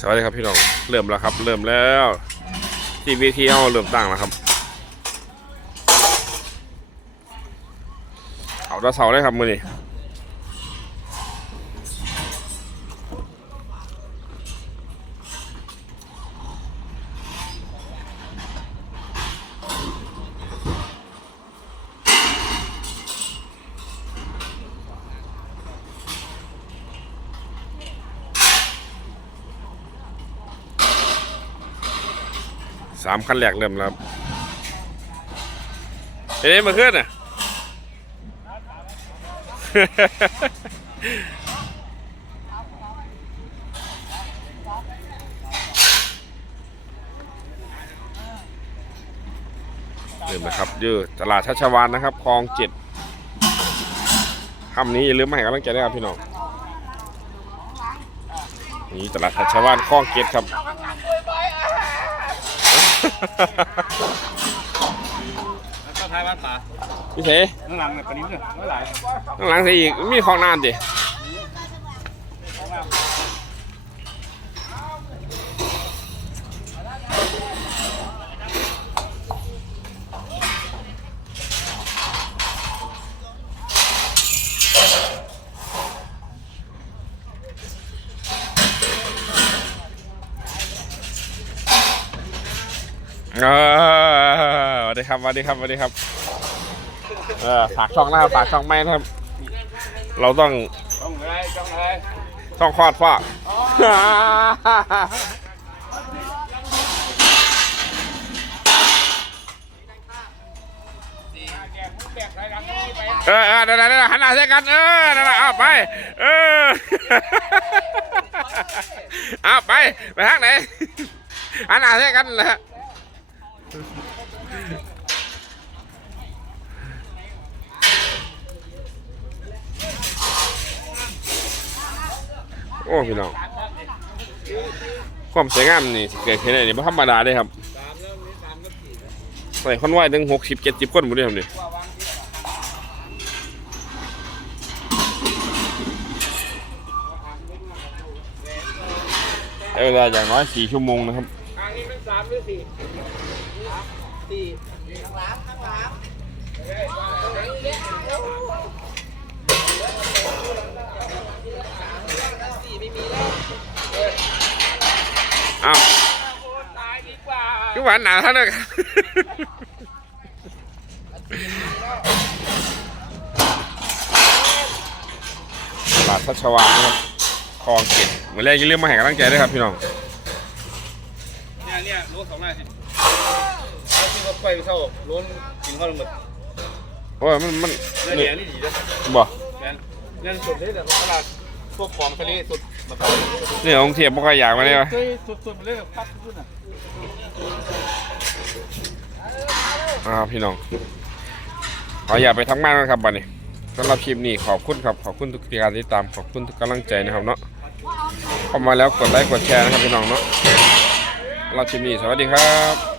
สวัสดีครับพี่น้อง เริ่มแล้วครับ เริ่มแล้วทีวีทีเอาเริ่มตั้งแล้วครับ เอาตะเสาได้ครับมือนี้ สามคันแรกเริ่มแล้วเป็นไงมาขึ้นอะเริ่มนะครับยืดตลาดชัชวานนะครับคลองเจ็ดค่ำนี้อย่าลืมมาให้กำลังใจด้วยครับพี่น้องนี่ตลาดชัชวานคลองเจ็ดครับ แล้วก็ท้ายบ้านป่าพี่เสข้างหลังเนี่ยปนี้เนี่ยไม่หลายข้างหลังเสียอีกมีคลองน้ำดิ ออสวัสดีครับสวัสดีครับสวัสดีครับเออฝากช่องหนะครับฝากช่องไม่นะครับ เราต้องจ้องอะไรจ้องอะไรต้องคลอดฟากเออเออนั่นนั่นนั่นหันหน้าใส่กัน เออนั่นน่ะเอาไป เออเอาไป ไปทางไหนหันหน้าใส่กันนะฮะ โอ้พี่น้องความสวยงามนี่เกิดขึ้นได้นี่ไม่ธรรมดาเลยครับใส่คนไหวถึงหกสิบเจ็ดสิบคนหมดเลยครับนี่ใช้เวลาอย่างน้อยสี่ชั่วโมงนะครับ ทางนี้เป็นสามหรือสี่ สี่อ้าวตายดีกว่าคือหวานหนาท่านเลยตลาดทัชวานะครับคลองเกตเหมือนแรกอย่าลืมมาให้กำลังใจด้วยครับพี่น้อง เนี่ยเนี่ยรู้สองหน้าสิแล้วที่รถไฟไปเท่าล้นกินข้าวหมดโอ้ยมันมันเนี่ยนี่เนี่ยนี่ดีนะบ่แมนเงินสดเลยแต่ตลาดพวกของทะเลสดมาขายนี่องเทียบไม่ค่อยอยากมาเลยวะเคยสดๆมาเลยพัดขึ้นอะอ่าพี่น้องขออย่าไปทั้งบ้านนะครับบัดนี้สำหรับคลิปนี้ขอบคุณครับขอบคุณทุกการติดตามขอบคุณทุกกำลังใจนะครับเนาะเข้ามาแล้วกดไลค์กดแชร์นะครับพี่น้องเนาะสำหรับคลิปนี้สวัสดีครับ